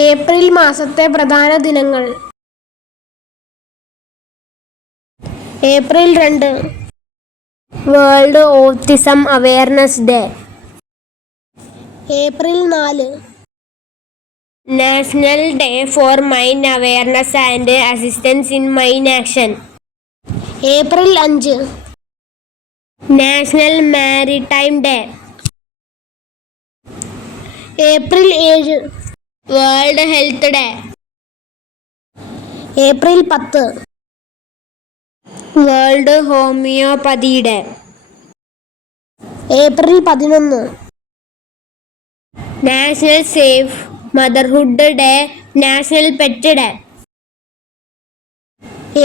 April മാസത്തെ പ്രധാന ദിനങ്ങൾ. April 2 world autism awareness day. April 4 national day for mine awareness and assistance in mine action. April 5 national maritime day. April 7 world health day. April 10 world homeopathy day. April 11 national safe motherhood day, national pet day.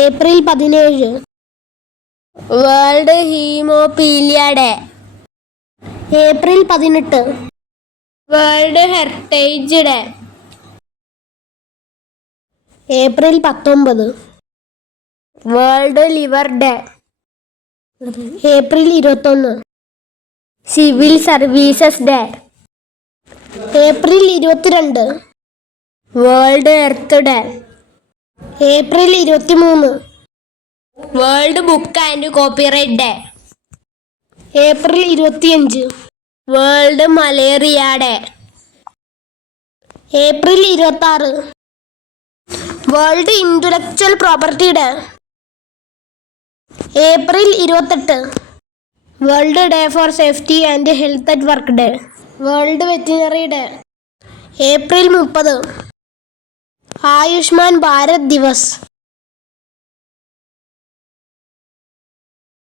April 17 world haemophilia day. April 18 world heritage day. April 19 world liver day. April 21 civil services day. April 22 world earth day. April 23 world book and copyright day. April 25 world malaria day. April 26 world intellectual property day. April 28 world day for safety and health at work day. World veterinary day. April 30 Ayushman Bharat Divas.